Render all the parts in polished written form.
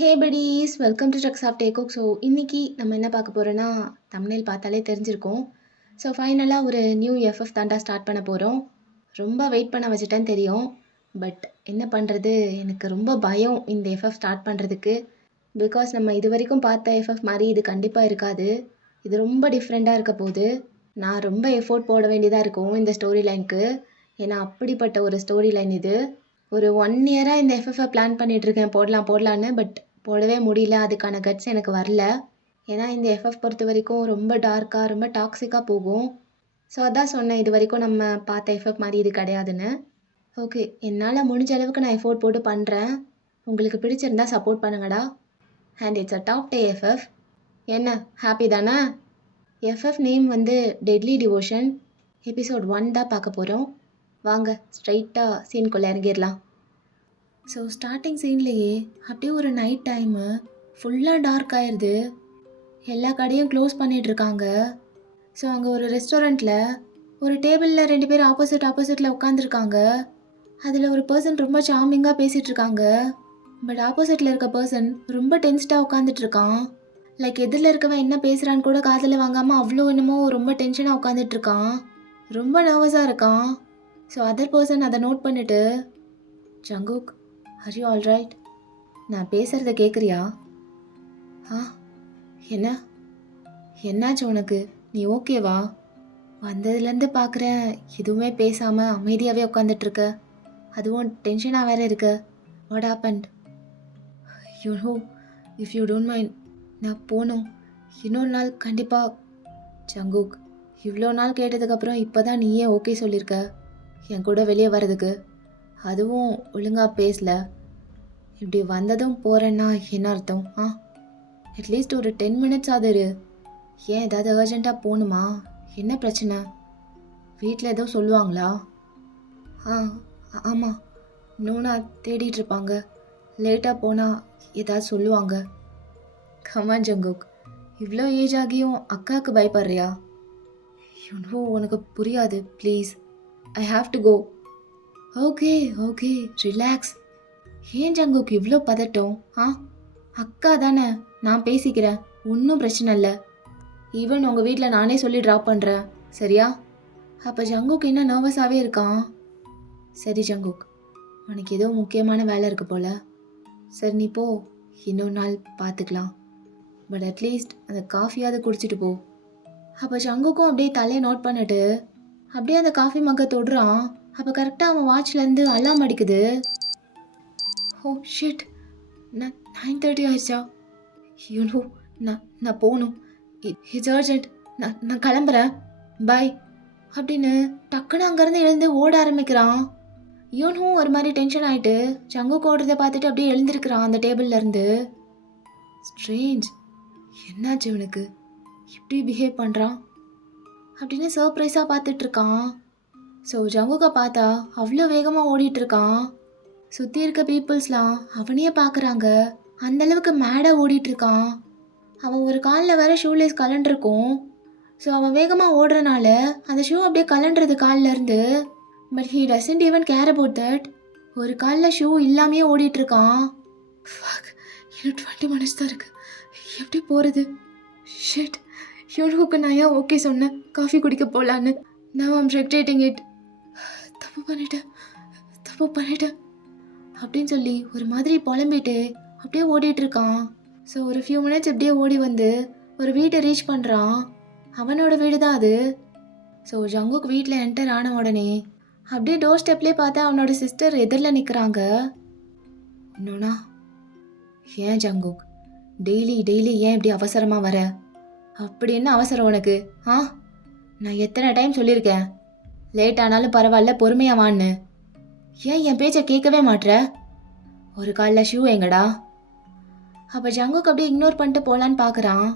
Hey buddies welcome to trucks of tech. So இன்னைக்கு நம்ம என்ன பார்க்க போகிறோன்னா, தம்ப்நெயில் பார்த்தாலே தெரிஞ்சிருக்கும். ஸோ ஃபைனலாக ஒரு நியூ எஃப்எஃப் தாண்டா ஸ்டார்ட் பண்ண போகிறோம். ரொம்ப வெயிட் பண்ண வச்சுட்டேன்னு தெரியும். பட் என்ன பண்ணுறது, எனக்கு ரொம்ப பயம் இந்த எஃப்எஃப் ஸ்டார்ட் பண்ணுறதுக்கு. பிகாஸ் நம்ம இது வரைக்கும் பார்த்த எஃப்எஃப் மாதிரி இது கண்டிப்பாக இருக்காது. இது ரொம்ப டிஃப்ரெண்ட்டாக இருக்க போகுது. நான் ரொம்ப எஃபோர்ட் போட வேண்டியதாக இருக்கும் இந்த ஸ்டோரி லைனுக்கு. ஏன்னா அப்படிப்பட்ட ஒரு ஸ்டோரி லைன் இது. ஒரு 1 இயராக இந்த எஃப்எஃப்பை பிளான் பண்ணிகிட்ருக்கேன் போடலான்னு. பட் போடவே முடியல. அதுக்கான கட்ஸ் எனக்கு வரல. ஏன்னா இந்த எஃப்எஃப் பொறுத்த வரைக்கும் ரொம்ப டார்க்காக, ரொம்ப டாக்ஸிக்காக போகும். ஸோ அதான் சொன்னேன், இது வரைக்கும் நம்ம பார்த்த எஃப்எஃப் மாதிரி இது கிடையாதுன்னு. ஓகே, என்னால் முடிஞ்ச அளவுக்கு நான் எஃபோர்ட் போட்டு பண்ணுறேன். உங்களுக்கு பிடிச்சிருந்தா சப்போர்ட் பண்ணுங்கடா. And it's a top day FF. என்ன ஹாப்பி தானே? எஃப்எஃப் நேம் வந்து டெட்லி டிவோஷன். எபிசோட் 1 தான் பார்க்க போகிறோம். வாங்க ஸ்ட்ரைட்டாக சீனுக்குள்ளே இறங்கிடலாம். ஸோ ஸ்டார்டிங் சீன்லேயே அப்படியே ஒரு நைட் டைமு ஃபுல்லாக டார்க் ஆயிடுது. எல்லா கடையும் க்ளோஸ் பண்ணிகிட்ருக்காங்க. ஸோ அங்கே ஒரு ரெஸ்டாரண்ட்டில் ஒரு டேபிளில் 2 பேர் ஆப்போசிட்டில் உட்காந்துருக்காங்க. அதில் ஒரு பர்சன் ரொம்ப சார்மிங்காக பேசிகிட்ருக்காங்க. பட் ஆப்போசிட்டில் இருக்க பர்சன் ரொம்ப டென்ஸ்டாக உட்காந்துட்ருக்கான். லைக் எதிரில் இருக்கவன் என்ன பேசுகிறான்னு கூட காதில் வாங்காமல் அவ்வளோ என்னமோ ரொம்ப டென்ஷனாக உட்காந்துட்ருக்கான். ரொம்ப நர்வஸாக இருக்கான். ஸோ அதர் பர்சன் அதை நோட் பண்ணிவிட்டு, Jungkook, are you all right? நான் பேசுகிறத கேட்குறியா? ஆ, என்னாச்சு உனக்கு? நீ ஓகேவா? வந்ததுலேருந்து பார்க்குறேன் எதுவுமே பேசாமல் அமைதியாகவே உட்காந்துட்ருக்க. அதுவும் டென்ஷனாக வேற இருக்க. What happened? You know, if you don't mind, நான் போகணும். இன்னொரு நாள் கண்டிப்பாக. ஜங்குக், இவ்வளோ நாள் கேட்டதுக்கப்புறம் இப்போ தான் நீயே ஓகே சொல்லியிருக்க என் கூட வெளியே வர்றதுக்கு. அதுவும் ஒழுங்காக பேசல. இப்படி வந்ததும் போகிறேன்னா என்ன அர்த்தம்? அட்லீஸ்ட் ஒரு 10 மினிட்ஸ் ஆகுது. ஏன் ஏதாவது அர்ஜெண்ட்டாக போகணுமா? என்ன பிரச்சனை? வீட்டில் எதுவும் சொல்லுவாங்களா? ஆமாம், நோனா தேடிட்டுருப்பாங்க. லேட்டாக போனால் ஏதாவது சொல்லுவாங்க. கமான் ஜங்குக், இவ்வளோ ஏஜ் ஆகியும் அக்காவுக்கு பயப்படுறியா? யூனோ உனக்கு புரியாது. Please, I have to go. Okay relax. ஏன் ஜங்குக் இவ்வளோ பதட்டம்? அக்கா தானே, நான் பேசிக்கிறேன், ஒன்றும் பிரச்சனை இல்லை. ஈவன் உங்கள் வீட்டில் நானே சொல்லி ட்ராப் பண்ணுறேன், சரியா? அப்போ ஜங்குக் என்ன நர்வஸாகவே இருக்கான். சரி ஜங்குக், உனக்கு ஏதோ முக்கியமான வேலை இருக்கு போல். சரி நீ போ, இன்னொரு நாள் பார்த்துக்கலாம். பட் அட்லீஸ்ட் அந்த காஃபியாவது குடிச்சிட்டு போ. அப்போ ஜங்குக்கும் அப்படியே தலையை நோட் பண்ணிட்டு அப்படியே அந்த காஃபி மக்கை தொடுறான். அப்போ கரெக்டாக அவன் வாட்ச்லேருந்து அலாம் அடிக்குது. ஓ ஷிட், 9:30 ஆயிடுச்சா? யூனோ நான் போகணும். It's urgent. நான் கிளம்புறேன், பாய் அப்படின்னு டக்குன்னு அங்கேருந்து எழுந்து ஓட ஆரம்பிக்கிறான். யூனும் ஒரு மாதிரி டென்ஷன் ஆகிட்டு ஜங்குக் ஓடுறதை பார்த்துட்டு அப்படியே எழுந்திருக்கிறான் அந்த டேபிள்லேருந்து. ஸ்ட்ரேஞ்ச், என்னாச்சு இவனுக்கு இப்படி பிஹேவ் பண்ணுறான் அப்படின்னு சர்ப்ரைஸாக பார்த்துட்ருக்கான். ஸோ ஜங்குக்கை பார்த்தா அவ்வளோ வேகமாக ஓடிட்டுருக்கான். சுற்றி இருக்க பீப்புள்ஸ்லாம் அவனையே பார்க்குறாங்க. அந்தளவுக்கு மேடாக ஓடிட்டுருக்கான். அவன் ஒரு காலில் வேற ஷூலேஸ் கலண்டிருக்கும். ஸோ அவன் வேகமாக ஓடுறனால அந்த ஷூ அப்படியே கலண்டுறது காலிலேருந்து. But he doesn't even care about that. ஒரு காலில் ஷூ இல்லாமையே ஓடிட்டுருக்கான். இன்னும் 20 மினிட்ஸ் தான் இருக்குது, எப்படி போகிறது? ஷிட், யூனுக்கு நான் ஏன் ஓகே சொன்னேன் காஃபி குடிக்க போகலான்னு. நான் ஐம் ரெக்ரேட்டிங் இட். தப்பு பண்ணிட்டேன் அப்படின்னு சொல்லி ஒரு மாதிரி புலம்பிட்டு அப்படியே ஓடிட்டுருக்கான். ஸோ ஒரு ஃபியூ மினிட்ஸ் இப்படியே ஓடி வந்து ஒரு வீட்டை ரீச் பண்ணுறான். அவனோட வீடு தான் அது. ஸோ ஜங்குக் வீட்டில் என்டர் ஆன உடனே அப்படியே டோர் ஸ்டெப்லேயே பார்த்தா அவனோட சிஸ்டர் எதிரில் நிற்கிறாங்க. நோனா, ஏன் ஜங்குக் டெய்லி ஏன் இப்படி அவசரமாக வர? அப்படி என்ன அவசரம் உனக்கு? நான் எத்தனை டைம் சொல்லியிருக்கேன், லேட் ஆனாலும் பரவாயில்ல பொறுமையாக வான்னு. ஏன் என் பேச்சை கேட்கவே மாட்ற? ஒரு காலில் ஷூ எங்கடா? அப்போ ஜங்குக் அப்படியே இக்னோர் பண்ணிட்டு போகலான்னு பார்க்குறான்.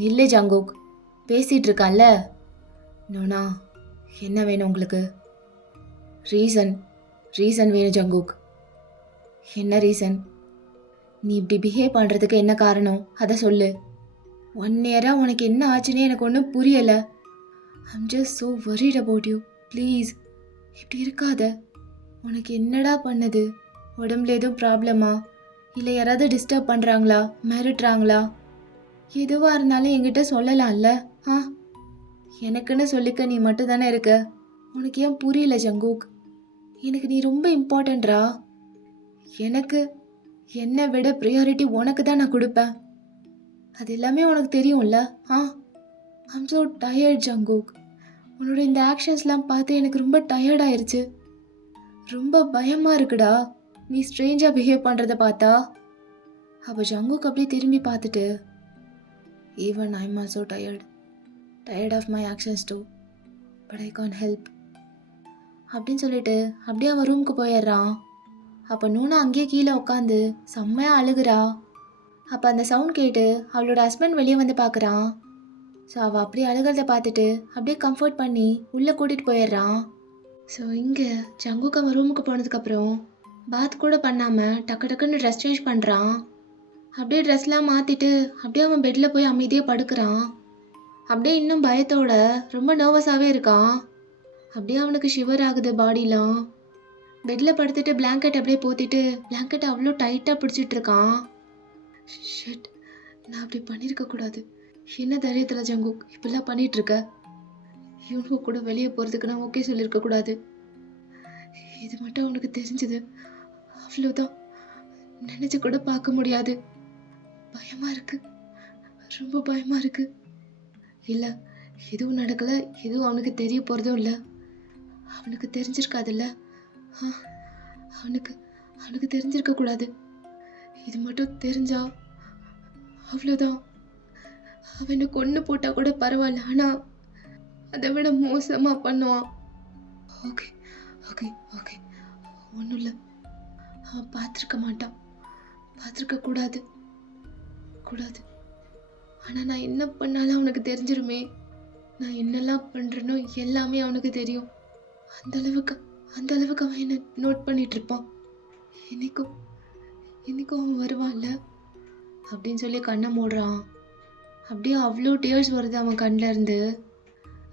நில்லு ஜங்குக், பேசிகிட்டு இருக்கான்ல. நோனா, என்ன வேணும் உங்களுக்கு? ரீசன் வேணும் ஜங்குக். என்ன ரீசன்? நீ இப்படி பிஹேவ் பண்ணுறதுக்கு என்ன காரணம், அதை சொல்லு. 1 இயராக உனக்கு என்ன ஆச்சுன்னே எனக்கு ஒன்றும் புரியலை. I'm just so worried about you. Please இப்படி இருக்காத. உனக்கு என்னடா பண்ணுது? உடம்புல எதுவும் ப்ராப்ளமா? இல்லை யாராவது டிஸ்டர்ப் பண்ணுறாங்களா, மிரட்டுறாங்களா? எதுவாக இருந்தாலும் என்கிட்ட சொல்லலாம்ல. ஆ, எனக்குன்னு சொல்லிக்க நீ மட்டும் தானே இருக்க. உனக்கு ஏன் புரியல ஜங்குக்? எனக்கு நீ ரொம்ப இம்பார்ட்டன்ட்ரா. எனக்கு என்னை விட ப்ரியாரிட்டி உனக்கு தான் நான் கொடுப்பேன். அது எல்லாமே உனக்கு தெரியும்ல. ஆ, ஐம் ஸோ டயர்ட் ஜங்குக். உன்னோட இந்த ஆக்ஷன்ஸ்லாம் பார்த்து எனக்கு ரொம்ப டயர்ட் ஆயிருச்சு. ரொம்ப பயமாக இருக்குடா நீ ஸ்ட்ரேஞ்சாக பிஹேவ் பண்ணுறத பார்த்தா. அப்போ ஜங்குக் அப்படியே திரும்பி பார்த்துட்டு, even I'm also tired of my actions two, but I can't help அப்படின்னு சொல்லிட்டு அப்படியே அவன் ரூமுக்கு போயிடுறான். அப்போ நூனா அங்கேயே கீழே உட்காந்து செம்மையாக அழுகுறா. அப்போ அந்த சவுண்ட் கேட்டு அவளோட ஹஸ்பண்ட் வெளியே வந்து பார்க்குறான். ஸோ அவள் அப்படியே அழுகிறத பார்த்துட்டு அப்படியே கம்ஃபர்ட் பண்ணி உள்ளே கூட்டிகிட்டு போயிடுறான். ஸோ இங்கே ஜங்குக் அவன் ரூமுக்கு போனதுக்கப்புறம் பாத் கூட பண்ணாமல் டக்குன்னு ட்ரெஸ் சேஞ்ச் பண்ணுறான். அப்படியே ட்ரெஸ்லாம் மாற்றிட்டு அப்படியே அவன் பெட்டில் போய் அமைதியாக படுக்கிறான். அப்படியே இன்னும் பயத்தோட ரொம்ப நர்வஸாகவே இருக்கான். அப்படியே அவனுக்கு ஷிவர் ஆகுது பாடிலாம். பெட்டில் படுத்துட்டு பிளாங்கெட் அப்படியே போத்திட்டு பிளாங்கெட்டை அவ்வளோ டைட்டாக பிடிச்சிட்டு இருக்கான். ஷிட், நான் அப்படி பண்ணியிருக்கக்கூடாது. என்ன தைரியத்தில் ஜங்குக் இப்படிலாம் பண்ணிகிட்ருக்க? யூனோ கூட வெளியே போகிறதுக்கு நான் ஓகே சொல்லியிருக்கக்கூடாது. இது மட்டும் அவனுக்கு தெரிஞ்சது அவ்வளோதான். நினச்சி கூட பார்க்க முடியாது. பயமாக இருக்கு, ரொம்ப பயமாக இருக்கு. இல்லை, எதுவும் நடக்கலை, எதுவும் அவனுக்கு தெரிய போகிறதும் இல்லை. அவனுக்கு தெரிஞ்சிருக்காதுல்ல. அவனுக்கு தெரிஞ்சிருக்கக்கூடாது. இது மட்டும் தெரிஞ்சா அவ்வளோதான். அவனை கொன்று போட்டால் கூட பரவாயில்ல, ஆனால் அதை விட மோசமாக பண்ணுவான். ஓகே ஓகே ஓகே, ஒன்றும் இல்லை. அவன் பார்த்துருக்க மாட்டான், பார்த்துருக்க கூடாது. ஆனால் நான் என்ன பண்ணாலும் அவனுக்கு தெரிஞ்சிருமே. நான் என்னெல்லாம் பண்ணுறேனோ எல்லாமே அவனுக்கு தெரியும். அந்த அளவுக்கு அவன் என்ன நோட் பண்ணிட்டு இருப்பான். இன்னைக்கும் அவன் வருவான்ல அப்படின்னு சொல்லி கண்ணை மூடுறான். அப்படியே அவ்வளோ டியர்ஸ் வருது அவன் கண்ணில் இருந்து.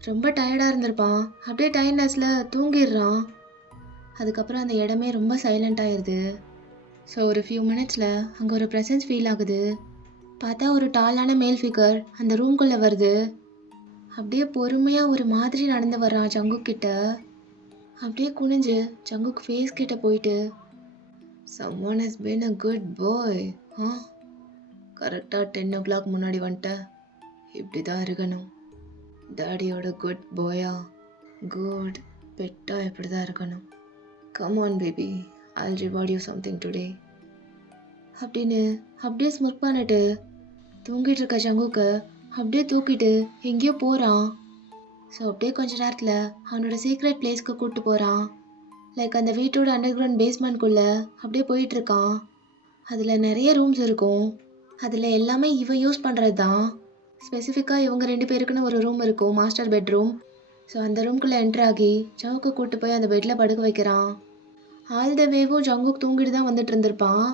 ரொம்ப டயர்டாக இருந்திருப்பான். அப்படியே டயர்ட்னஸில் தூங்கிடுறான். அதுக்கப்புறம் அந்த இடமே ரொம்ப சைலண்ட் ஆயிடுது. ஸோ ஒரு ஃபியூ மினிட்ஸில் அங்கே ஒரு ப்ரெசன்ஸ் ஃபீல் ஆகுது. பார்த்தா ஒரு டாலான மேல் ஃபிகர் அந்த ரூம்குள்ளே வருது. அப்படியே பொறுமையாக ஒரு மாதிரி நடந்து வர்றான் ஜங்குக் கிட்ட. அப்படியே குனிஞ்சு ஜங்குக் ஃபேஸ் கிட்ட போயிட்டு, someone has been a good boy. கரெக்டாக 10 o'clock முன்னாடி வந்துட்ட. இப்படி தான் இருக்கணும். டாடியோட குட் பாயா, குட் பெட்டாக இப்படி தான் இருக்கணும். Come on baby, I'll reward you something today. அப்படின்னு அப்படியே ஸ்மிர்க் பண்ணிட்டு தூங்கிட்டு இருக்க ஜங்குக்கு அப்படியே தூக்கிட்டு எங்கேயோ போகிறான். ஸோ அப்படியே கொஞ்ச நேரத்தில் அவனோட சீக்ரெட் பிளேஸ்க்கு கூப்பிட்டு போகிறான். லைக் அந்த வீட்டோட அண்டர் கிரவுண்ட் பேஸ்மெண்ட்குள்ளே அப்படியே போயிட்டுருக்கான். அதில் நிறைய ரூம்ஸ் இருக்கும். அதில் எல்லாமே இவன் யூஸ் பண்ணுறது தான். ஸ்பெசிஃபிக்காக இவங்க 2 பேருக்குன்னு ஒரு ரூம் இருக்கும், மாஸ்டர் பெட்ரூம். ஸோ அந்த ரூம்குள்ளே என்ட்ரு ஆகி ஜங்குக்கு கூப்பிட்டு போய் அந்த பெட்டில் படுக்க வைக்கிறான். ஆல் த வேவும் ஜங்குக் தூங்கிட்டு தான் வந்துட்டு இருந்திருப்பான்.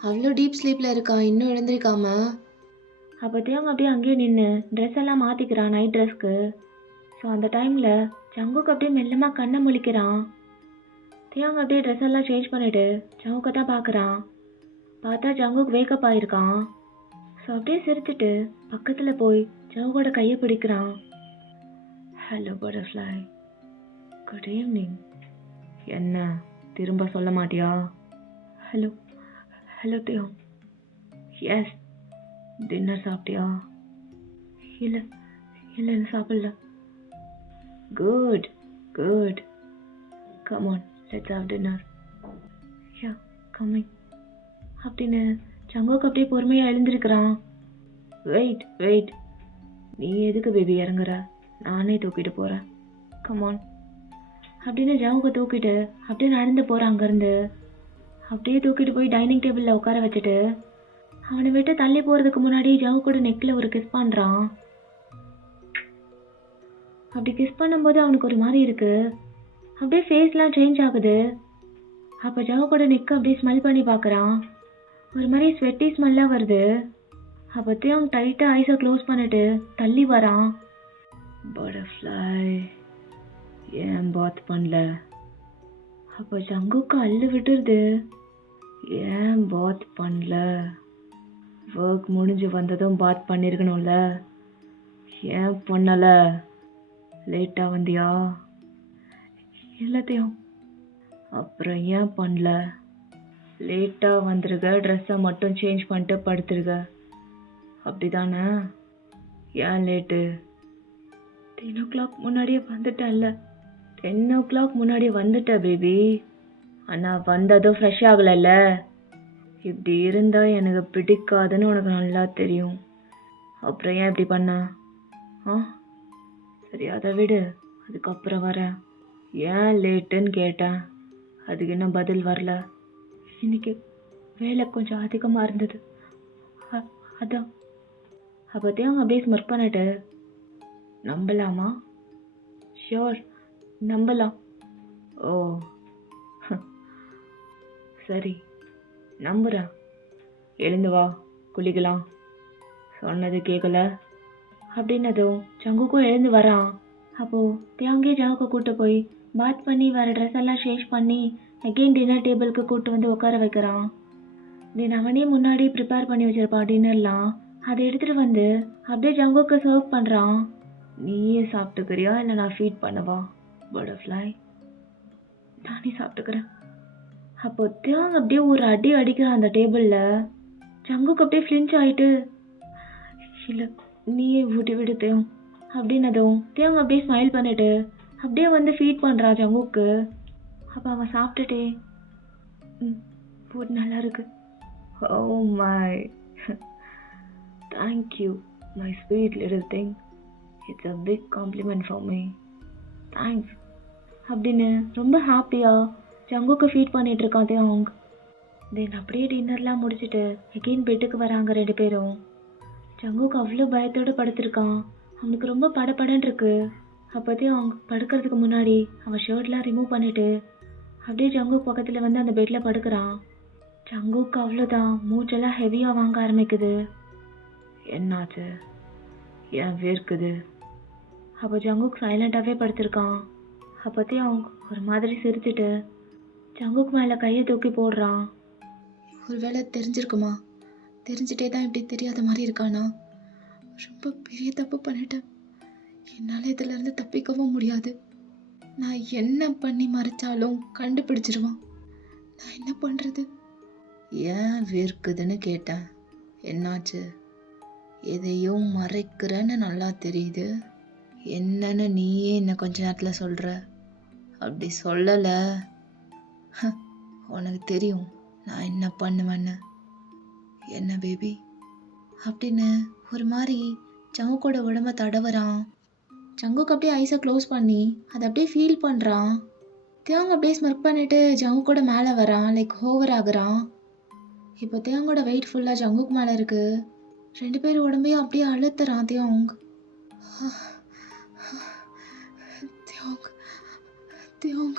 அவ்வளோ டீப் ஸ்லீப்பில் இருக்கான், இன்னும் எழுந்திருக்காம. அப்போத்தையும் அவங்க அப்படியே அங்கேயே நின்று ட்ரெஸ் எல்லாம் மாற்றிக்கிறான் நைட் ட்ரெஸ்க்கு. ஸோ அந்த டைமில் ஜங்குக் அப்படியே மெல்லமாக கண்ணை முழிக்கிறான். தியாங் அப்படியே ட்ரெஸ் எல்லாம் சேஞ்ச் பண்ணிவிட்டு ஜங்குக்கை தான் பார்க்குறான். பார்த்தா ஜங்குக் வேக்கப் ஆகிருக்கான். ஸோ அப்படியே சிரிச்சுட்டு பக்கத்தில் போய் ஜங்குக்கோட கையை பிடிக்கிறான். Hello butterfly, good evening. என்ன திரும்ப சொல்ல மாட்டியா? ஹலோ தியாங். எஸ், டின்னர் சாப்பிட்டியா? இல்லை சாப்பிடல. Good. Come on, let's have dinner. Yeah, coming அப்படின்னு ஜங்குக் அப்படியே பொறுமையாக எழுந்திருக்கிறான். வெயிட், நீ எதுக்கு பேபி இறங்குற? நானே தூக்கிட்டு போகிறேன். கம் ஆன் அப்படின்னு ஜங்குக்கை தூக்கிட்டு அப்படியே நடந்து போகிறான். அங்கேருந்து அப்படியே தூக்கிட்டு போய் டைனிங் டேபிளில் உட்கார வச்சுட்டு அவனை விட்டு தள்ளி போகிறதுக்கு முன்னாடி ஜங்குக்கோட நெக்கில் ஒரு கிஸ் பண்ணுறான். அப்படி கிஸ் பண்ணும்போது அவனுக்கு ஒரு மாதிரி இருக்குது. அப்படியே ஃபேஸ்லாம் சேஞ்ச் ஆகுது. அப்போ ஜங்குக்கோட நெக் அப்படியே ஸ்மெல் பண்ணி பார்க்குறான். ஒரு மாதிரி ஸ்வெட்டி ஸ்மெல்லாக வருது. அப்போத்தையும் அவன் டைட்டாக ஐஸை க்ளோஸ் பண்ணிட்டு தள்ளி வரான். பட்டர்ஃப்ளை, ஏன் பாத் பண்ணல? அப்போ ஜங்குக்கு அள்ளு விட்டுருது. ஏன் பாத் பண்ணல? ஒர்க் முடிஞ்சு வந்ததும் பாத் பண்ணியிருக்கணும்ல. ஏன் பண்ணல? லேட்டாக வந்தியா? எல்லாத்தையும் அப்புறம் ஏன் பண்ணல? லேட்டாக வந்துருக்க, ட்ரெஸ்ஸை மட்டும் சேஞ்ச் பண்ணிட்டு படுத்துருக்க, அப்படிதானே? ஏன் லேட்டு? 10 o'clock முன்னாடியே வந்துட்டேன்ல. 10 o'clock முன்னாடியே வந்துட்ட பேபி. ஆனால் வந்ததும் ஃப்ரெஷ் ஆகலைல்ல. இப்படி இருந்தால் எனக்கு பிடிக்காதுன்னு உனக்கு நல்லா தெரியும். அப்புறம் ஏன் இப்படி பண்ண? ஆ சரி, அதை விடு, அதுக்கப்புறம் வரேன். ஏன் லேட்டுன்னு கேட்டேன், அதுக்கு என்ன பதில் வரல? இன்னைக்கு வேலை கொஞ்சம் அதிகமாக இருந்தது, அதான். அப்போத்தையும் அவங்க அப்படியே ஸ்மர்க் பண்ணிட்டு, நம்பலாமா? ஷியோர், நம்பலாம். ஓ சரி, நம்புகிறேன். எழுந்து வா, குளிக்கலாம். சொன்னது கேட்கல அப்படின்னதும் ஜங்குக்கும் எழுந்து வரான். அப்போது தியாங்கே ஜங்குக்கு கூட்டு போய் பாத் பண்ணி வர ட்ரெஸ் எல்லாம் சேஞ்ச் பண்ணி அகெயின் டின்னர் டேபிளுக்கு கூட்டு வந்து உட்கார வைக்கிறான். தென் அவனே முன்னாடி ப்ரிப்பேர் பண்ணி வச்சிருப்பான் டின்னர்லாம். அதை எடுத்துகிட்டு வந்து அப்படியே ஜங்குக்கு சர்வ் பண்ணுறான். நீயே சாப்பிட்டுக்கிறியா இல்லை நான் ஃபீட் பண்ணவா? பட்டர்ஃப்ளை, நானே சாப்பிட்டுக்கிறேன். அப்போ தியாங் அப்படியே ஒரு அடி அடிக்கிறான் அந்த டேபிளில். ஜங்குக்கு அப்படியே ஃப்ளின்ச் ஆகிட்டு, இல்லை நீயே ஊட்டி விடு தியாங் அப்படின்னதும் தியாங் அப்படியே ஸ்மைல் பண்ணிட்டு அப்படியே வந்து ஃபீட் பண்ணுறான் ஜங்குக்கு. அப்போ அவன் சாப்பிட்டுட்டே, ஃபுட் நல்லா இருக்கு. Oh my, thank you my sweet little thing, it's a big compliment for me, thanks அப்படின்னு ரொம்ப ஹாப்பியாக ஜங்குக்கு ஃபீட் பண்ணிட்டு இருக்கான் தியாங். தென் அப்படியே டின்னர்லாம் முடிச்சுட்டு அகெயின் பெட்டுக்கு வராங்க 2 பேரும். ஜங்குக்கு அவ்வளோ பயத்தோடு படுத்திருக்கான். அவனுக்கு ரொம்ப படபடன்னு இருக்கு. அப்போதையும் அவங்க படுக்கிறதுக்கு முன்னாடி அவன் ஷர்ட்லாம் ரிமூவ் பண்ணிட்டு அப்படியே ஜங்குக்கு பக்கத்தில் வந்து அந்த பெட்டில் படுக்கிறான். ஜங்குக்கு அவ்வளோதான், மூச்செல்லாம் ஹெவியாக வாங்க ஆரம்பிக்குது. என்னாச்சு? ஏன் வேர்க்குது? அப்போ ஜங்குக்கு சைலண்டாகவே படுத்திருக்கான். அப்போதையும் அவங்க ஒரு மாதிரி சிரிச்சுட்டு ஜங்குக்கு மேலே கையை தூக்கி போடுறான். ஒருவேளை தெரிஞ்சிருக்குமா? தெரிஞ்சிட்டே தான் இப்படி தெரியாத மாதிரி இருக்கானா? ரொம்ப பெரிய தப்பு பண்ணிட்டேன். என்னால் இதிலேருந்து தப்பிக்கவும் முடியாது. நான் என்ன பண்ணி மறைச்சாலும் கண்டுபிடிச்சிருவான். நான் என்ன பண்ணுறது? ஏன் வேர்க்குதுன்னு கேட்டேன். என்னாச்சு? எதையும் மறைக்கிறேன்னு நல்லா தெரியுது. என்னன்னு நீயே என்ன கொஞ்ச நேரத்தில் சொல்கிற. அப்படி சொல்லலை, உனக்கு தெரியும் நான் என்ன பண்ணுவேன்னு. என்ன பேபி அப்படின்னு ஒரு மாதிரி ஜங்குக்கோட உடம்ப தடவுறான். ஜங்குக்கு அப்படியே ஐஸை க்ளோஸ் பண்ணி அதை அப்படியே ஃபீல் பண்ணுறான். தியாங் அப்படியே ஸ்மர்க் பண்ணிட்டு ஜங்குக்கோட மேலே வரான், லைக் ஹோவர் ஆகுறான். இப்போ தியாங்கோட வெயிட் ஃபுல்லாக ஜங்குக்கு மேலே இருக்கு. 2 பேர் உடம்பையும் அப்படியே அழுத்துறான் தியாங். தியாங் தியாங்,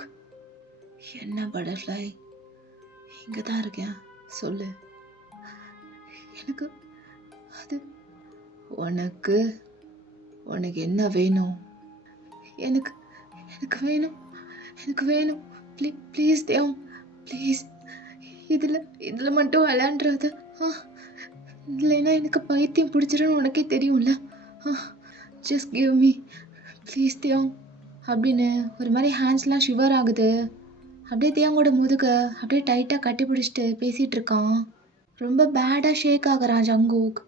என்ன பட்டர்ஃப்ளை, இங்கே தான் இருக்கேன், சொல்லு. எனக்கு அது உனக்கு உனக்கு என்ன வேணும்? எனக்கு எனக்கு வேணும், எனக்கு வேணும். Please Thiyang, please. இதில் மட்டும் விளையாண்டுறாத. இல்லைன்னா எனக்கு பைத்தியம் பிடிச்சிருன்னு உனக்கே தெரியும்ல. Just give me please Thiyang அப்படின்னு ஒரு மாதிரி ஹேண்ட்ஸ்லாம் ஷிவர் ஆகுது. அப்படியே தியாங்கோட முதுக அப்படியே டைட்டாக கட்டி பிடிச்சிட்டு பேசிகிட்டு இருக்கான். ரொம்ப பேடாக ஷேக் ஆகுறான் ஜங்குக்.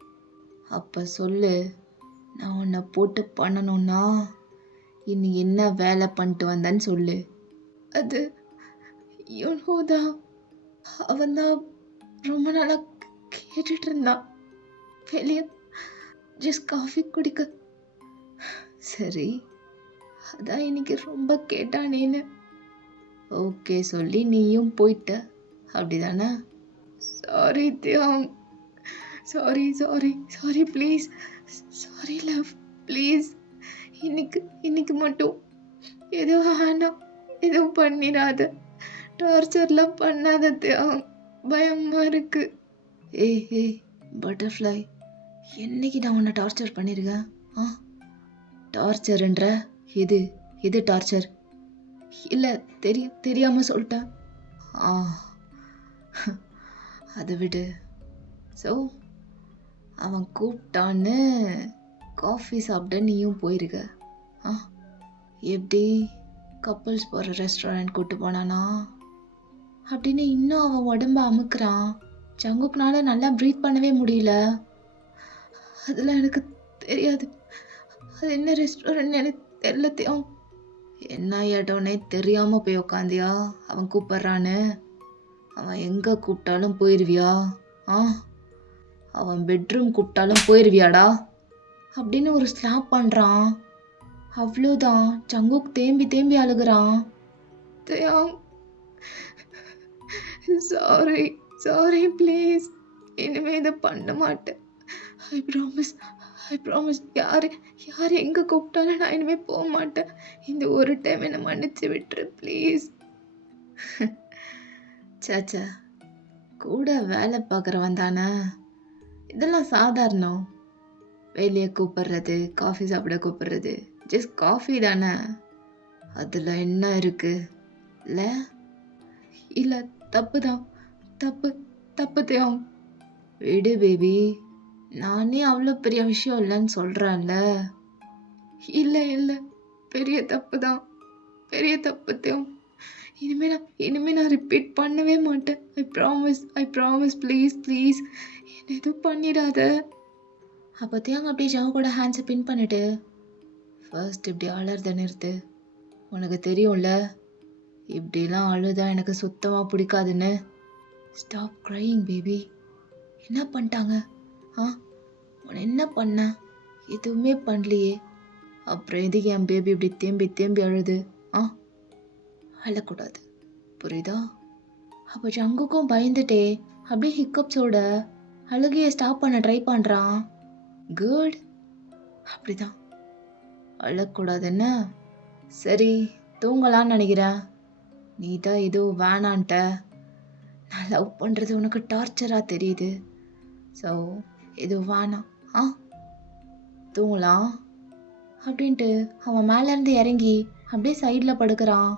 அப்போ சொல்லு, நான் உன்னை போட்டு பண்ணணும்னா இன்னி என்ன வேலை பண்ணிட்டு வந்தேன்னு சொல்லு. அது யூனோதான், அவன் தான் ரொம்ப நாளாக கேட்டுட்டு இருந்தான் வெளியே ஜஸ்ட் காஃபி குடிக்க. சரி, அதான் இன்னைக்கு ரொம்ப கேட்டானேன்னு ஓகே சொல்லி நீயும் போயிட்ட, அப்படிதானே? Sorry Thiyang, sorry sorry sorry please, sorry love, please. இன்னைக்கு மட்டும் எதுவும் வேணாம், எதுவும் பண்ணிடாத, டார்ச்சர்லாம் பண்ணாத தியாங், பயமாக இருக்கு. ஏய் பட்டர்ஃப்ளை, என்னைக்கு நான் உன்னை டார்ச்சர் பண்ணியிருக்கேன்? டார்ச்சர்ன்ற எது டார்ச்சர்? இல்லை தெரியாமல் சொல்லிட்டேன். அதை விடு. ஸோ அவன் கூப்பிட்டான்னு காஃபி சாப்பிட நீயும் போயிருக்க. ஆ எப்படி கப்பல்ஸ் போகிற ரெஸ்டாரண்ட் கூப்பிட்டு போனானா அப்படின்னு இன்னும் அவன் உடம்ப அமுக்குறான். ஜங்குக்னால நல்லா ப்ரீத் பண்ணவே முடியல. அதெல்லாம் எனக்கு தெரியாது. அது என்ன ரெஸ்டாரண்ட் எனக்கு தெரியலத்தையும். என்ன இடம்னே தெரியாமல் போய் உக்காந்தியா? அவன் கூப்பிட்றான்னு. அவன் எங்கே கூப்பிட்டாலும் போயிடுவியா? ஆ அவன் பெட்ரூம் கூப்பிட்டாலும் போயிடுவியாடா அப்படின்னு ஒரு ஸ்லாப் பண்ணுறான். அவ்வளோதான். ஜங்குக் தேம்பி தேம்பி அழுகுறான். தயாங், சாரி சாரி ப்ளீஸ், இனிமே இதை பண்ண மாட்டேன். ஐ ப்ராமிஸ் யார் யார் எங்கே கூப்பிட்டாலும் நான் இனிமேல் போக மாட்டேன். இந்த ஒரு டைம் என்னை மன்னிச்சு விட்டுரு ப்ளீஸ். சாச்சா, கூட வேலை பார்க்குறவன் தானே, இதெல்லாம் சாதாரணம். வெளியே கூப்பிடுறது, காஃபி சாப்பிட கூப்பிடுறது, ஜஸ்ட் காஃபி தானே, அதில் என்ன இருக்கு இல்லை? இல்லை, தப்பு தான், தப்பு தப்பு தேவம். விடு பேபி, நானே அவ்வளோ பெரிய விஷயம் இல்லைன்னு சொல்கிறேன்ல. இல்லை இல்லை, பெரிய தப்பு தான், பெரிய தப்பு தேவம். இனிமே நான் ரிப்பீட் பண்ணவே மாட்டேன். ஐ ப்ராமிஸ் ப்ளீஸ் ப்ளீஸ், என்ன எதுவும் பண்ணிடாத. அப்போ தேங்க அப்படியே ஜாவோட ஹேண்ட்ஸை பின் பண்ணிட்டு, ஃபர்ஸ்ட் இப்படி அழறத நிறுத்து. உனக்கு தெரியும்ல இப்படிலாம் அழுதா எனக்கு சுத்தமாக பிடிக்காதுன்னு. Stop crying baby. என்ன பண்ணிட்டாங்க? உன்னை என்ன பண்ண? எதுவுமே பண்ணலையே, அப்புறம் எதுக்கு என் பேபி இப்படி தேம்பி தேம்பி அழுது? அழக்கூடாது, புரியுதா? அப்போ ஜங்குக்கும் பயந்துட்டே அப்படியே ஹிக்கப்ஸோட அழுகையை ஸ்டாப் பண்ண ட்ரை பண்ணுறான். குட், அப்படிதான், அழக்கூடாதுன்னு. சரி, தூங்கலான்னு நினைக்கிறேன். நீ தான் எதுவும் வேணான்ட்ட. நான் லவ் பண்ணுறது உனக்கு டார்ச்சராக தெரியுது. ஸோ எதுவும் வேணாம், தூங்கலாம் அப்படின்ட்டு அவன் மேலேருந்து இறங்கி அப்படியே சைடில் படுக்கிறான்.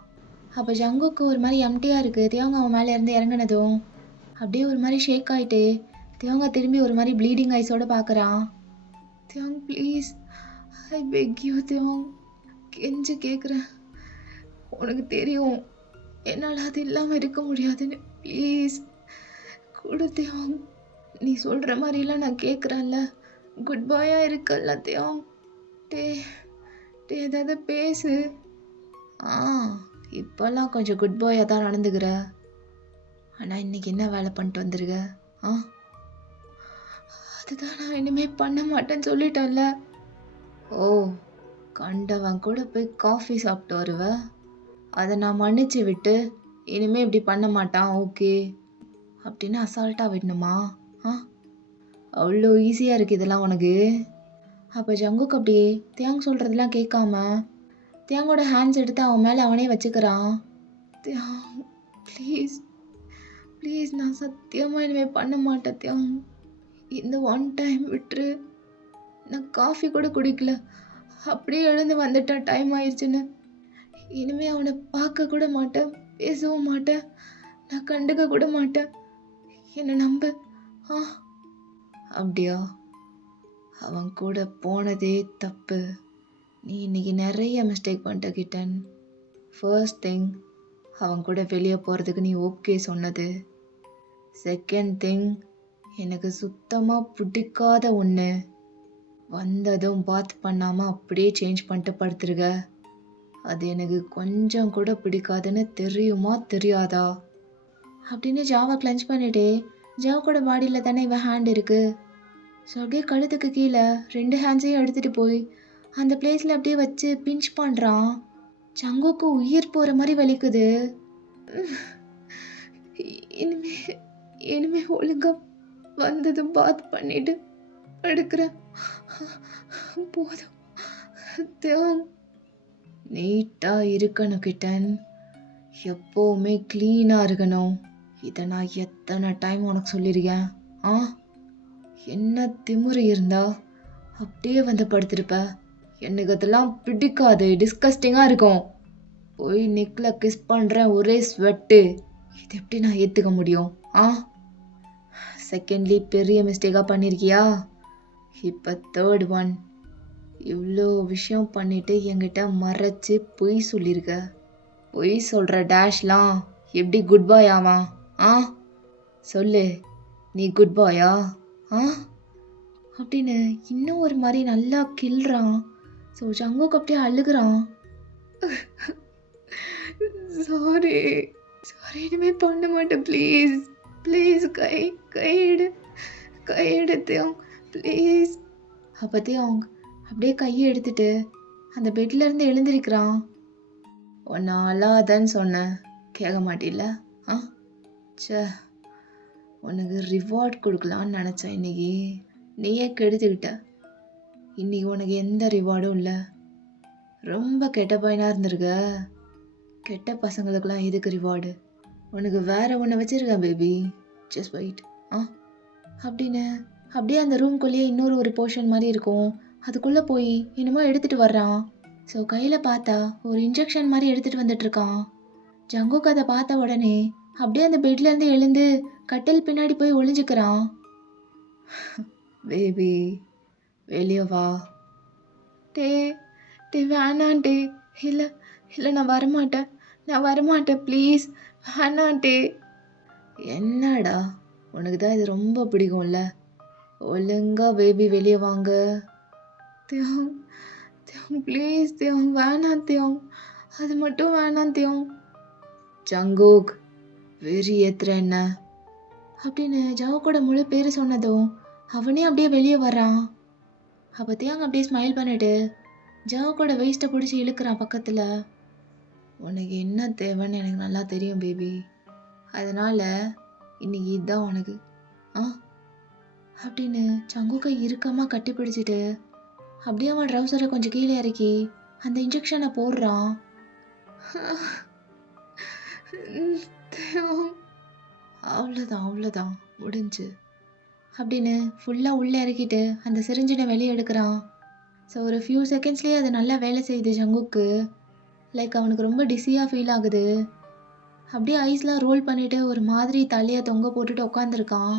அப்போ ஜங்குக்கு ஒரு மாதிரி எம்டியாக இருக்குது. தேவங்க அவன் மேலேருந்து இறங்கினதும் அப்படியே ஒரு மாதிரி ஷேக் ஆகிட்டு தேவங்க திரும்பி ஒரு மாதிரி ப்ளீடிங் ஐஸோடு பார்க்குறான். தேவங் ப்ளீஸ், ஐ பெக் யூ தேவங், கெஞ்சு கேட்குறேன். உனக்கு தெரியும் என்னால் அது இல்லாமல் இருக்க முடியாதுன்னு. ப்ளீஸ் கொடு தேவங், நீ சொல்கிற மாதிரிலாம் நான் கேட்குறேன்ல. குட் பாயாக இருக்கல்ல தேவங். டே ஏதாவது பேசு. இப்போல்லாம் கொஞ்சம் குட் பாயாக தான் நடந்துக்கிற. ஆனால் இன்னைக்கு என்ன வேலை பண்ணிட்டு வந்திருக்க? அதுதான் நான் இனிமேல் பண்ண மாட்டேன்னு சொல்லிட்டேன்ல. ஓ, கண்டவன் கூட போய் காஃபி சாப்பிட்டு வருவ, அதை நான் மன்னிச்சு விட்டு இனிமேல் இப்படி பண்ண மாட்டான் ஓகே அப்படின்னு அசால்ட்டாக விடணுமா? அவ்வளோ ஈஸியாக இருக்குது இதெல்லாம் உனக்கு? அப்போ ஜங்குக்கு அப்படியே தேங் சொல்கிறதெல்லாம் கேட்காம தேங்கோட ஹேண்ட்ஸ் எடுத்து அவன் மேலே அவனே வச்சுக்கிறான். தேங் ப்ளீஸ் ப்ளீஸ், நான் சத்தியமாக இனிமேல் பண்ண மாட்டேன் தேங். இந்த ஒன் டைம் விட்டுரு. நான் காஃபி கூட குடிக்கல, அப்படியே எழுந்து வந்துட்டேன் டைம் ஆயிடுச்சுன்னு. இனிமேல் அவனை பார்க்க கூட மாட்டேன், பேசவும் மாட்டேன், நான் கண்டுக்க கூட மாட்டேன். என்னை நம்பு. அப்படியா? அவன் கூட போனதே தப்பு. நீ இன்னைக்கு நிறைய மிஸ்டேக் பண்ணிட்ட கிட்டன். ஃபர்ஸ்ட் திங், அவன் கூட வெளியே போகிறதுக்கு நீ ஓகே சொன்னது. செகண்ட் திங், எனக்கு சுத்தமாக பிடிக்காத ஒன்று, வந்ததும் பாத் பண்ணாமல் அப்படியே சேஞ்ச் பண்ணிட்டு படுத்துருக்க. அது எனக்கு கொஞ்சம் கூட பிடிக்காதுன்னு தெரியுமா தெரியாதா? அப்படின்னு ஜாவை கிளென்ச் பண்ணிட்டே ஜாவோட பாடியில் தானே இவன் ஹேண்ட் இருக்கு. ஸோ அப்படியே கழுத்துக்கு கீழே 2 ஹேண்ட்ஸையும் எடுத்துகிட்டு போய் அந்த பிளேஸில் அப்படியே வச்சு பிஞ்ச் பண்ணுறான். ஜங்குக்கு உயிர் போகிற மாதிரி வலிக்குது. இனிமே ஒழுங்காக வந்ததும் பாத் பண்ணிட்டு படுக்கிறேன், போதும். தேவம், நீட்டாக இருக்கணும் கிட்டன், எப்போவுமே க்ளீனாக இருக்கணும். இதை நான் எத்தனை டைம் உனக்கு சொல்லியிருக்கேன். என்ன திமிரு இருந்தா அப்படியே வந்து படுத்திருப்ப. எனக்கு அதெல்லாம் பிடிக்காது, டிஸ்கஸ்டிங்காக இருக்கும். போய் நெக்கில் கிஸ் பண்ணுறேன், ஒரே ஸ்வெட்டு. இது எப்படி நான் ஏற்றுக்க முடியும்? செகண்ட்லி பெரிய மிஸ்டேக்காக பண்ணியிருக்கியா? இப்போ தேர்ட் ஒன். இவ்வளோ விஷயம் பண்ணிட்டு என்கிட்ட மறைச்சு பொய் சொல்லியிருக்க. பொய் சொல்கிற டேஷ்லாம் எப்படி குட் பாய் ஆவான்? ஆ சொல்லு, நீ குட் பாயா? ஆ அப்படின்னு இன்னும் ஒரு மாதிரி நல்லா கிள்றான். ஸோ ஜங்குக் அப்படியே அழுகுறான். சாரி சாரி, இனிமேல் பண்ண மாட்டேன், ப்ளீஸ் ப்ளீஸ், கையெடு கையெடுத்தையும் ப்ளீஸ். அப்போத்தையும் அப்படியே கையை எடுத்துட்டு அந்த பெட்ல இருந்து எழுந்திருக்கிறான். உன்னை அழாதன்னு சொன்னேன், கேட்க மாட்டில்ல? ஆ சே, உனக்கு ரிவார்ட் கொடுக்கலான்னு நினச்சேன், இன்னைக்கு நீயே கெடுத்துக்கிட்ட. இன்னைக்கு உனக்கு எந்த ரிவார்டும் இல்லை. ரொம்ப கெட்ட பையனாக இருந்திருக்க. கெட்ட பசங்களுக்கெல்லாம் எதுக்கு ரிவார்டு? உனக்கு வேற ஒன்று வச்சிருக்கேன் பேபி, ஜஸ்ட் வெயிட். ஆ அப்படின்னு அப்படியே அந்த ரூம்குள்ளேயே இன்னொரு ஒரு போர்ஷன் மாதிரி இருக்கும். அதுக்குள்ளே போய் என்னமோ எடுத்துகிட்டு வர்றான். ஸோ கையில் பார்த்தா ஒரு இன்ஜெக்ஷன் மாதிரி எடுத்துகிட்டு வந்துட்டு இருக்கான். ஜங்குக் அதை பார்த்த உடனே அப்படியே அந்த பெட்லேருந்து எழுந்து கட்டில் பின்னாடி போய் ஒளிஞ்சுக்கிறான். பேபி வெளியே வா. டே டே வேணான்டே. இல்லை இல்லை, நான் வரமாட்டேன் ப்ளீஸ், வேணான்டே. என்னடா, உனக்கு தான் இது ரொம்ப பிடிக்கும்ல, ஒழுங்கா பேபி வெளியே வாங்க. தியோங் தியோங் ப்ளீஸ் தியோங், வேணாம் தியோங், அது மட்டும் வேணாம் தியோங். ஜங்குக் வெறி ஏத்துற என்ன அப்படின்னு ஜவுக்கோட முழு பேர் சொன்னதும் அவனே அப்படியே வெளியே வரான். அப்போ தியாங் அப்படியே ஸ்மைல் பண்ணிட்டு ஜவுக்கோட வெயிஸ்ட்டை பிடிச்சி இழுக்கிறான் பக்கத்தில். உனக்கு என்ன தேவைன்னு எனக்கு நல்லா தெரியும் பேபி, அதனால இன்னைக்கு இதுதான் உனக்கு. ஆ அப்படின்னு ஜங்குக்கை இறுக்கமாக கட்டி பிடிச்சிட்டு அப்படியே அவன் ட்ரௌசரை கொஞ்சம் கீழே இறக்கி அந்த இன்ஜெக்ஷனை போடுறான். அவ்வளோதான் முடிஞ்சு அப்படின்னு ஃபுல்லாக உள்ளே இறக்கிட்டு அந்த சிரிஞ்சினை வெளியே எடுக்கிறான். ஸோ ஒரு ஃபியூ செகண்ட்ஸ்லேயே அது நல்லா வேலை செய்யுது ஜங்குக்கு. லைக் அவனுக்கு ரொம்ப டிஸியாக ஃபீல் ஆகுது. அப்படியே ஐஸ்லாம் ரோல் பண்ணிவிட்டு ஒரு மாதிரி தலையை தொங்க போட்டுட்டு உட்காந்துருக்கான்.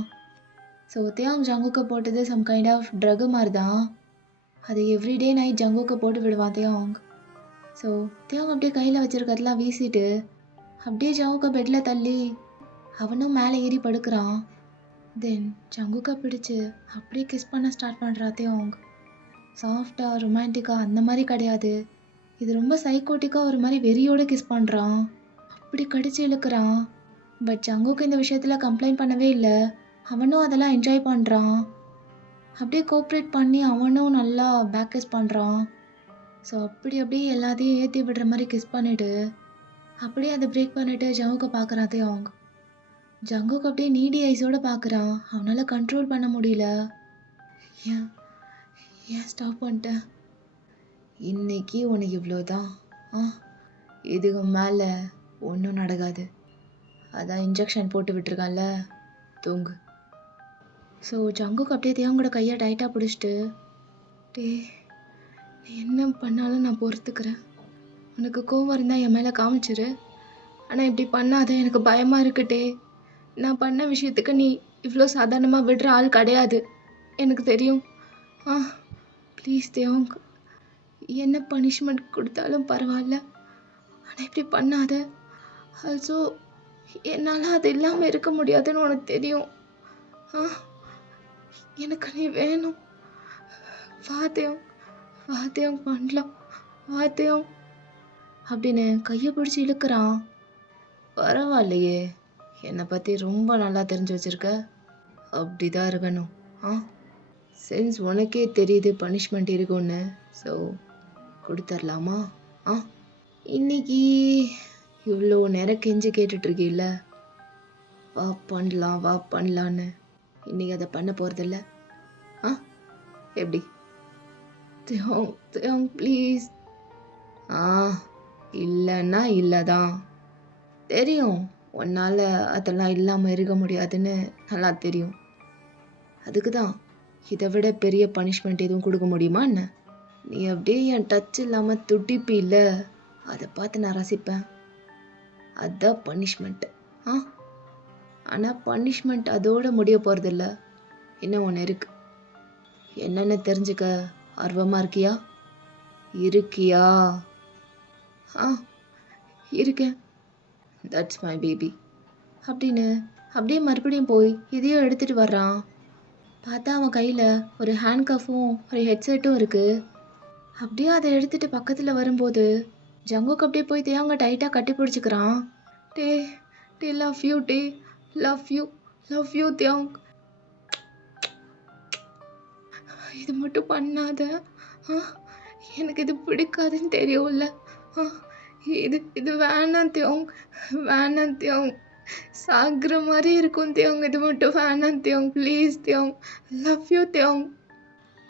ஸோ தியாங் ஜங்குக்கு போட்டது சம் கைண்ட் ஆஃப் ட்ரகு மாதிரி தான். அது எவ்ரிடே நைட் ஜங்குக்கு போட்டு விடுவான் தியாங். ஸோ தியாங் அப்படியே கையில் வச்சுருக்கிறதுலாம் வீசிட்டு அப்படியே ஜங்குக்கை பெட்டில் தள்ளி அவனும் மேலே ஏறி படுக்கிறான். தென் ஜங்குக்கை பிடிச்சு அப்படியே கிஸ் பண்ண ஸ்டார்ட் பண்ணுறா தியாங். சாஃப்டாக ரொமான்டிக்காக அந்த மாதிரி கிடையாது, இது ரொம்ப சைக்கோட்டிக்காக ஒரு மாதிரி வெறியோடு கிஸ் பண்ணுறான். அப்படி கடிச்சு இழுக்கிறான். பட் ஜங்குக்கு இந்த விஷயத்தில் கம்ப்ளைண்ட் பண்ணவே இல்லை. அவனும் அதெல்லாம் என்ஜாய் பண்ணுறான். அப்படியே கோஆப்ரேட் பண்ணி அவனும் நல்லா பேக் கிஸ் பண்ணுறான். ஸோ அப்படியே எல்லாத்தையும் ஏற்றி விடுற மாதிரி கிஸ் பண்ணிவிட்டு அப்படியே அதை பிரேக் பண்ணிவிட்டு ஜங்குக்கை பார்க்குறான் தியாங். ஜங்குக்கு அப்படியே நீடி ஐஸோடு பார்க்குறான். அவனால் கண்ட்ரோல் பண்ண முடியல. ஏன் ஸ்டாப் பண்ணிட்டேன்? இன்னைக்கு உனக்கு இவ்வளோதான். இதுக்கு மேலே ஒன்றும் நடக்காது. அதான் இன்ஜெக்ஷன் போட்டு விட்டுருக்கான்ல, தூங்கு. ஸோ ஜங்குக்கு அப்படியே தியாங்கோட கையை டைட்டாக பிடிச்சிட்டு, டே நீ என்ன பண்ணாலும் நான் பொறுத்துக்கிறேன். உனக்கு கோவம் இருந்தால் என் மேலே காமிச்சிரு. ஆனால் இப்படி பண்ணாத, எனக்கு பயமாக இருக்குட்டே. நான் பண்ண விஷயத்துக்கு நீ இவ்வளோ சாதாரணமாக விடுற ஆள் கிடையாது, எனக்கு தெரியும். ப்ளீஸ் தியாங், என்ன பனிஷ்மெண்ட் கொடுத்தாலும் பரவாயில்ல, ஆனால் இப்படி பண்ணாத. ஆல்சோ என்னால் அது இல்லாமல் இருக்க முடியாதுன்னு உனக்கு தெரியும். எனக்கு நீ வேணும். வாத்தியம் பண்ணலாம், வாத்தியம் அப்படின்னு கையை பிடிச்சி இழுக்கிறான். பரவாயில்லையே, என்னை பற்றி ரொம்ப நல்லா தெரிஞ்சு வச்சுருக்க. அப்படி தான் இருக்கணும். சென்ஸ் உனக்கே தெரியுது பனிஷ்மெண்ட் இருக்குன்னு. ஸோ கொடுத்துர்லாமா? இன்னைக்கு இவ்வளோ நேரம் கெஞ்சி கேட்டுட்ருக்கீல்ல, வா பண்ணலான்னு. இன்றைக்கி அதை பண்ண போகிறதில்ல. எப்படி? தியோங் ப்ளீஸ். இல்லைன்னா இல்லை தான் தெரியும். உன்னால் அதெல்லாம் இல்லாமல் இருக்க முடியாதுன்னு நல்லா தெரியும். அதுக்கு தான் இதை விட பெரிய பனிஷ்மெண்ட் எதுவும் கொடுக்க முடியுமா என்ன? நீ அப்படியே என் டச் இல்லாமல் துடிப்பு இல்லை, அதை பார்த்து நான் ரசிப்பேன். அதுதான் பனிஷ்மெண்ட். ஆனால் பனிஷ்மெண்ட் அதோட முடிய போகிறதில்ல. இன்னும் ஒன்று இருக்கு. என்னென்னு தெரிஞ்சுக்க ஆர்வமாக இருக்கியா? ஆ, இருக்கேன். தட்ஸ் மை பேபி அப்படின்னு அப்படியே மறுபடியும் போய் இதையும் எடுத்துகிட்டு வர்றான். பார்த்தா அவன் கையில் ஒரு ஹேண்ட் கஃப்பும் ஒரு ஹெட்செட்டும் இருக்குது. அப்படியே அதை எடுத்துகிட்டு பக்கத்தில் வரும்போது ஜங்குக்கு அப்படியே போய் தேவங்க டைட்டாக கட்டி பிடிச்சிக்கிறான். டே டே லவ் யூ, டே லவ் யூ தேவங். இது மட்டும் பண்ணாத. எனக்கு இது பிடிக்காதுன்னு தெரியும்ல. இது வேணாம் தேவங். சாகுற மாதிரி இருக்கும் தேவங். இது மட்டும் வேணாம் Devang. Please Devang. Love you Devang.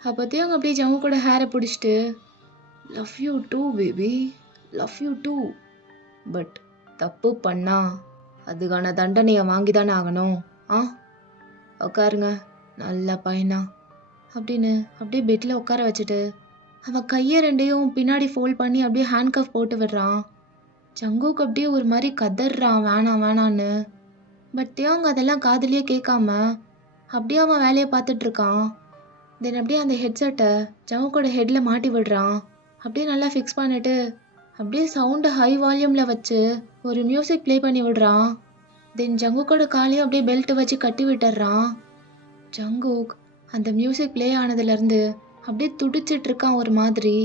அப்போ தேவங்க அப்படியே ஜங்கு கூட ஹேரை பிடிச்சிட்டு love you too baby, love you too. But தப்பு பண்ணா அதுக்கான தண்டனையை வாங்கி தானே ஆகணும். உட்காருங்க நல்ல பையனா அப்படின்னு அப்படியே பெட்டில் உட்கார வச்சுட்டு அவன் கையை ரெண்டையும் பின்னாடி ஃபோல்ட் பண்ணி அப்படியே ஹேண்ட் கஃப் போட்டு விடுறான். ஜங்குக்கு அப்படியே ஒரு மாதிரி கதறான் வேணான்னு. பட் தேவங்க அதெல்லாம் காதுலயே கேட்காம அப்படியே அவன் வேலையை பார்த்துட்டு இருக்கான். தென் அப்படியே அந்த ஹெட்செட்டை ஜங்குக்கோட ஹெட்டில் மாட்டி விடுறான். அப்படியே நல்லா ஃபிக்ஸ் பண்ணிட்டு அப்படியே சவுண்டை ஹை வால்யூமில் வச்சு ஒரு மியூசிக் ப்ளே பண்ணி விடுறான். தென் ஜங்குக்கோட காலையும் அப்படியே பெல்ட் வச்சு கட்டி விட்டுறான். ஜங்குக் அந்த மியூசிக் ப்ளே ஆனதுலேருந்து அப்படியே துடிச்சிட்டு இருக்கான். ஒரு மாதிரி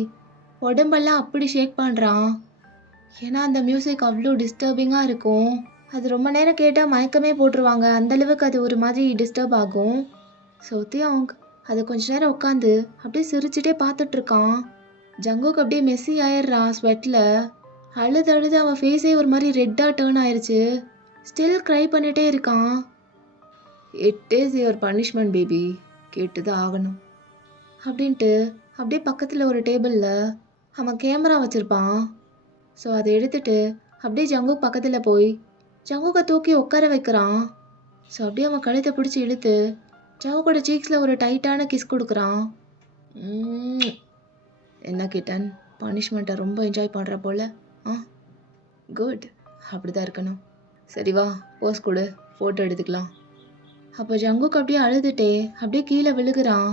உடம்பெல்லாம் அப்படி ஷேக் பண்ணுறான். ஏன்னா அந்த மியூசிக் அவ்வளோ டிஸ்டர்பிங்காக இருக்கும். அது ரொம்ப நேரம் கேட்டால் மயக்கமே போட்டுருவாங்க. அந்தளவுக்கு அது ஒரு மாதிரி டிஸ்டர்ப் ஆகும். ஸோ தியோங் அதை கொஞ்ச நேரம் உட்காந்து அப்படியே சிரிச்சுட்டே பார்த்துட்ருக்கான். ஜங்குக்கு அப்படியே மெஸ்ஸி ஆயிடுறான் ஸ்வெட்டில். அழுது அவன் ஃபேஸே ஒரு மாதிரி ரெட்டாக டேர்ன் ஆயிடுச்சு. ஸ்டில் க்ரை பண்ணிகிட்டே இருக்கான். It is your punishment baby, கேட்டு தான் ஆகணும் அப்படின்ட்டு அப்படியே பக்கத்தில் ஒரு டேபிளில் அவன் கேமரா வச்சுருப்பான். ஸோ அதை எடுத்துட்டு அப்படியே ஜங்குக் பக்கத்தில் போய் ஜங்குக்கை தூக்கி உட்கார வைக்கிறான். ஸோ அப்படியே அவன் கழுத்தை பிடிச்சி இழுத்து ஜங்குக்கோட சீக்ஸில் ஒரு டைட்டான கிஸ் கொடுக்குறான். என்ன கிட்டன், பனிஷ்மெண்ட்டை ரொம்ப என்ஜாய் பண்ணுற போல். குட், அப்படி தான் இருக்கணும். சரி வா போஸ் கொடு, ஃபோட்டோ எடுத்துக்கலாம். அப்போ ஜங்குக் அப்படியே அழுதுட்டே அப்படியே கீழே விழுகிறான்.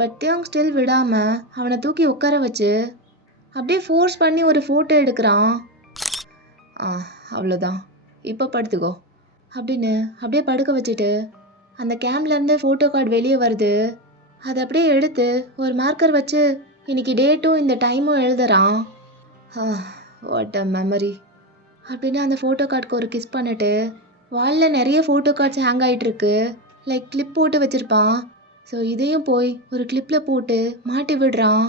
பட் தேவங் ஸ்டில் விடாமல் அவனை தூக்கி உட்கார வச்சு அப்படியே ஃபோர்ஸ் பண்ணி ஒரு ஃபோட்டோ எடுக்கிறான். அவ்வளோதான், இப்போ படுத்துக்கோ அப்படின்னு அப்படியே படுக்க வச்சுட்டு அந்த கேம்லேருந்து ஃபோட்டோ கார்டு வெளியே வருது. அதை அப்படியே எடுத்து ஒரு மார்க்கர் வச்சு இன்னைக்கு டேட்டும் இந்த டைமும் எழுதுறான். வாட் அ மெமரி அப்படின்னு அந்த ஃபோட்டோ கார்டுக்கு ஒரு கிஸ் பண்ணிட்டு வாலில் நிறைய ஃபோட்டோ கார்ட்ஸ் ஹேங் ஆகிட்டுருக்கு. லைக் கிளிப் போட்டு வச்சுருப்பான். ஸோ இதையும் போய் ஒரு கிளிப்பில் போட்டு மாட்டி விடுறான்.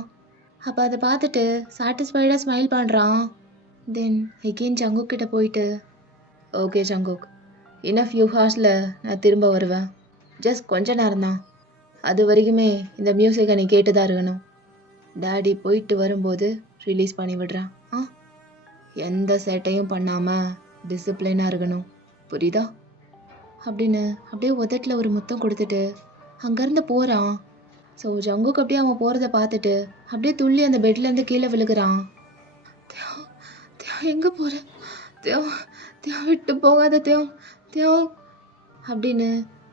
அப்போ அதை பார்த்துட்டு சாட்டிஸ்ஃபைடாக ஸ்மைல் பண்ணுறான். தென் எகெயின் ஜங்குக் கிட்ட போயிட்டு ஓகே ஜங்குக், இன்னும் ஃபியூ ஹார்ஸில் நான் திரும்ப வருவேன். ஜஸ்ட் கொஞ்ச நேரம்தான். அது வரைக்குமே இந்த மியூசிக்கை நீ கேட்டு தான் இருக்கணும். டேடி போயிட்டு வரும்போது ரிலீஸ் பண்ணி விடுறான். எந்த சேட்டையும் பண்ணாமல் டிசிப்ளினாக இருக்கணும், புரியுதா அப்படின்னு அப்படியே உதட்டில் ஒரு முத்தம் கொடுத்துட்டு அங்கேருந்து போகிறான். ஸோ ஜங்குக்கு அப்படியே அவன் போகிறத பார்த்துட்டு அப்படியே துள்ளி அந்த பெட்லேருந்து கீழே விழுகிறான். எங்கே போகிற தேவ் விட்டு போகாத தேவ் அப்படின்னு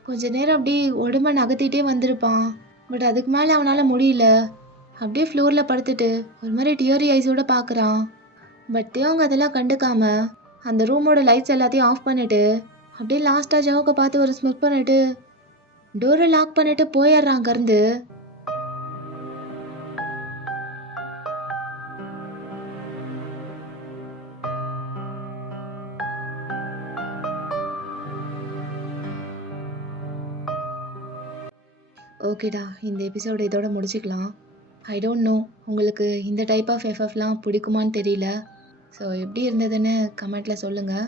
கொஞ்ச நேரம் அப்படியே உடம்ப நகர்த்திட்டே வந்திருப்பான். பட் அதுக்கு மேலே அவனால் முடியல. அப்படியே ஃப்ளோரில் படுத்துட்டு ஒரு மாதிரி டியரி ஐஸோடு பார்க்குறான். பட் தேவங்க அதெல்லாம் கண்டுக்காம அந்த ரூமோட லைட்ஸ் எல்லாத்தையும் ஆஃப் பண்ணிட்டு அப்படியே லாஸ்ட்டாக ஜவுக்க பார்த்து ஒரு ஸ்மிக் பண்ணிட்டு டோரை லாக் பண்ணிட்டு போயிடுறான் அங்கேருந்து. ஓகேடா, இந்த எபிசோடு இதோட முடிச்சுக்கலாம். ஐ டோன்ட் நோ உங்களுக்கு இந்த டைப் ஆஃப் எஃப்எஃப்லாம் பிடிக்குமான்னு தெரியல. ஸோ எப்படி இருந்ததுன்னு கமெண்ட்டில் சொல்லுங்கள்.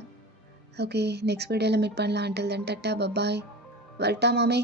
ஓகே, நெக்ஸ்ட் வீடியோவில் மீட் பண்ணலாம். Until then tata bye bye. வரட்டா மாமே.